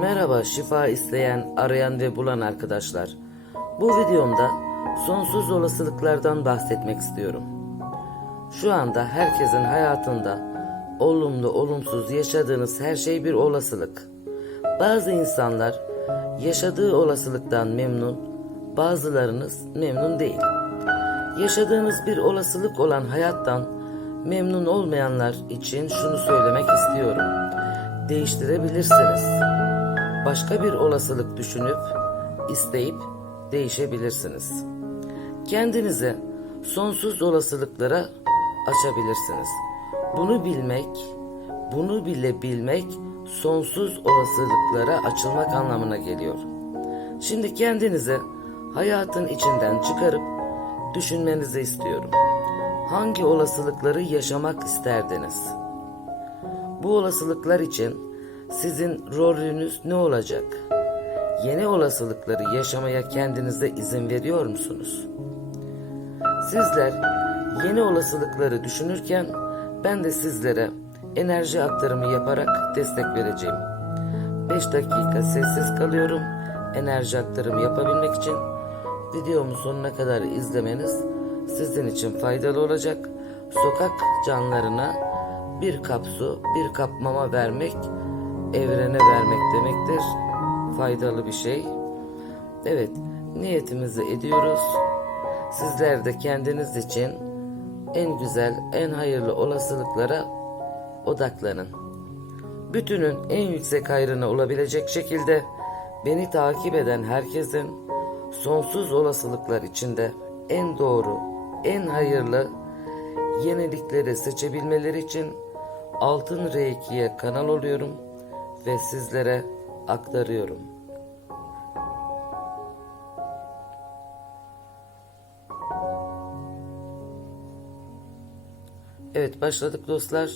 Merhaba şifa isteyen, arayan ve bulan arkadaşlar. Bu videomda sonsuz olasılıklardan bahsetmek istiyorum. Şu anda herkesin hayatında olumlu olumsuz yaşadığınız her şey bir olasılık. Bazı insanlar yaşadığı olasılıktan memnun, bazılarınız memnun değil. Yaşadığınız bir olasılık olan hayattan memnun olmayanlar için şunu söylemek istiyorum. Değiştirebilirsiniz. Başka bir olasılık düşünüp, isteyip değişebilirsiniz. Kendinize sonsuz olasılıklara açabilirsiniz. Bunu bilmek, bunu bile bilmek sonsuz olasılıklara açılmak anlamına geliyor. Şimdi kendinize hayatın içinden çıkarıp düşünmenizi istiyorum. Hangi olasılıkları yaşamak isterdiniz? Bu olasılıklar için sizin rolünüz ne olacak? Yeni olasılıkları yaşamaya kendinize izin veriyor musunuz? Sizler yeni olasılıkları düşünürken ben de sizlere enerji aktarımı yaparak destek vereceğim. 5 dakika sessiz kalıyorum. Enerji aktarımı yapabilmek için videomu sonuna kadar izlemeniz sizin için faydalı olacak. Sokak canlarına bir kap su, bir kap mama vermek evrene vermek demektir. Faydalı bir şey. Evet, niyetimizi ediyoruz. Sizler de kendiniz için en güzel, en hayırlı olasılıklara odaklanın. Bütünün en yüksek hayrına olabilecek şekilde beni takip eden herkesin sonsuz olasılıklar içinde en doğru, en hayırlı yenilikleri seçebilmeleri için Altın Reiki'ye kanal oluyorum ve sizlere aktarıyorum. Evet başladık dostlar.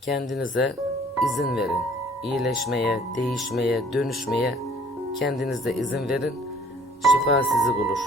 Kendinize izin verin. İyileşmeye, değişmeye, dönüşmeye kendinize izin verin. Şifa sizi bulur.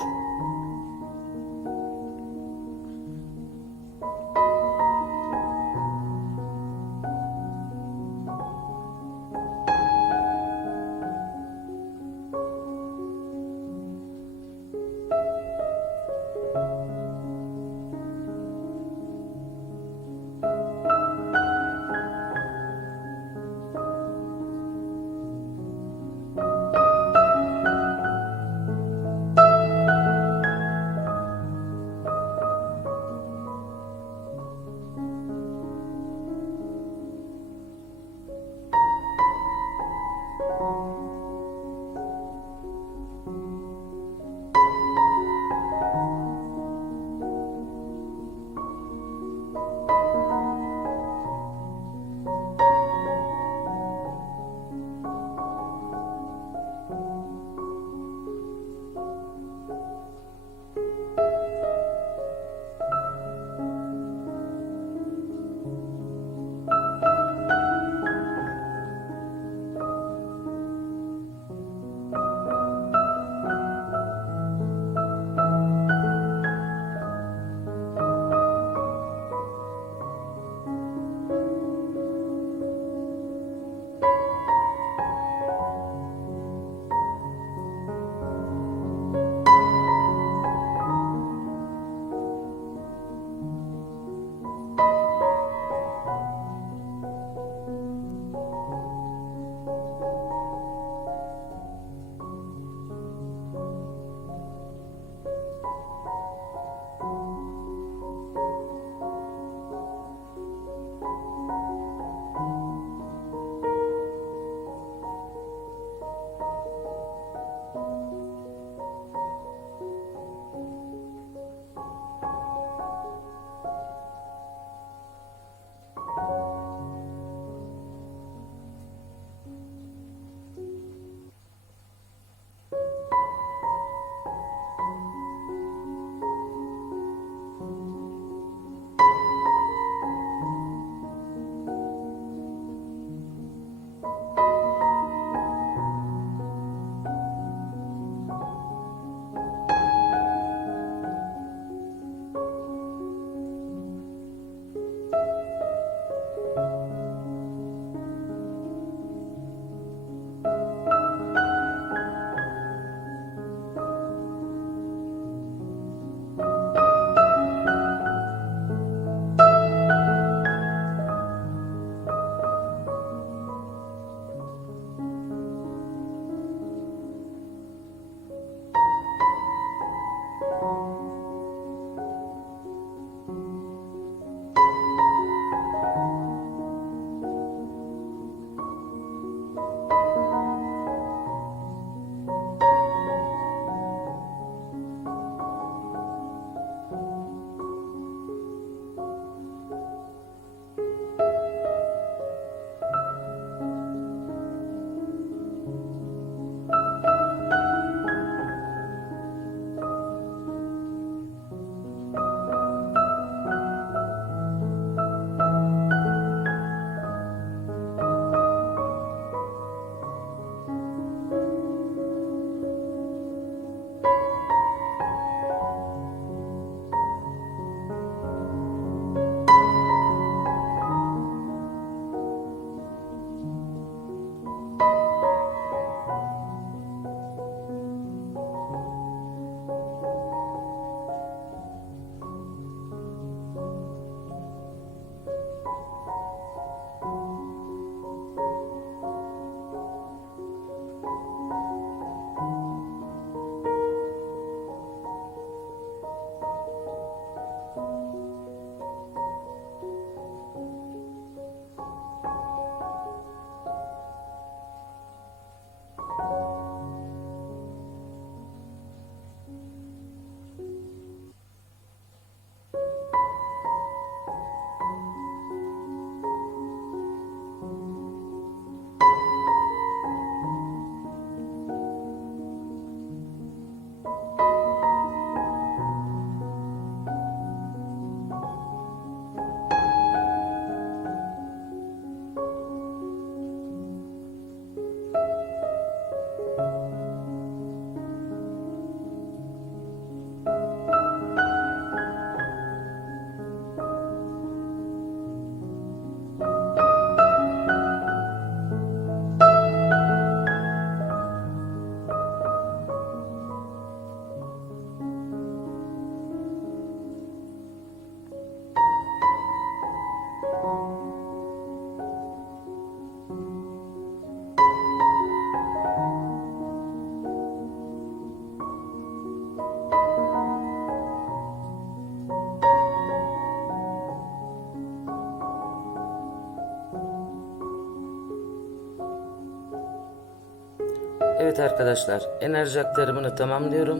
Evet arkadaşlar enerji aktarımını tamamlıyorum.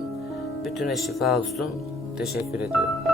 Bütüne şifa olsun. Teşekkür ediyorum.